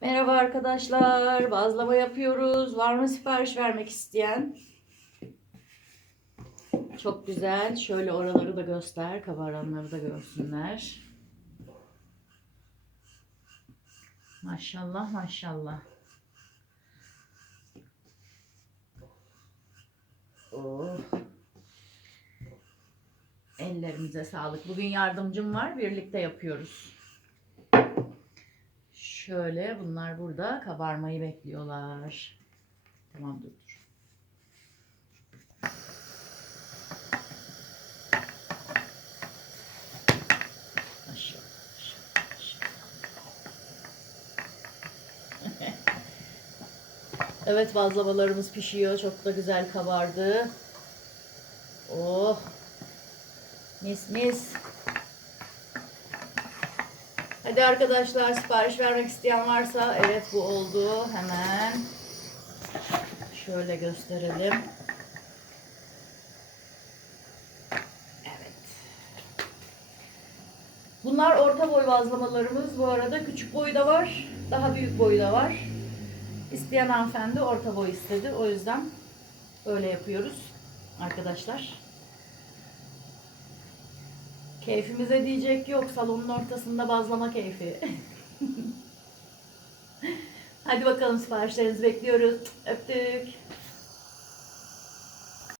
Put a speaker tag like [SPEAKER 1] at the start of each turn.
[SPEAKER 1] Merhaba arkadaşlar. Bazlama yapıyoruz. Var mı sipariş vermek isteyen? Çok güzel. Şöyle oraları da göster. Kabaranları da görsünler. Maşallah maşallah. Oh. Ellerimize sağlık. Bugün yardımcım var. Birlikte yapıyoruz. Şöyle bunlar burada kabarmayı bekliyorlar. Tamam dur dur. Evet bazlamalarımız pişiyor. Çok da güzel kabardı. Oh. Mis mis. Hadi arkadaşlar sipariş vermek isteyen varsa evet bu oldu. Hemen şöyle gösterelim. Evet. Bunlar orta boy bazlamalarımız. Bu arada küçük boyu da var. Daha büyük boyu da var. İsteyen hanımefendi orta boy istedi. O yüzden öyle yapıyoruz arkadaşlar. Keyfimize diyecek yok. Salonun ortasında bazlama keyfi. Hadi bakalım siparişlerinizi bekliyoruz. Öptük.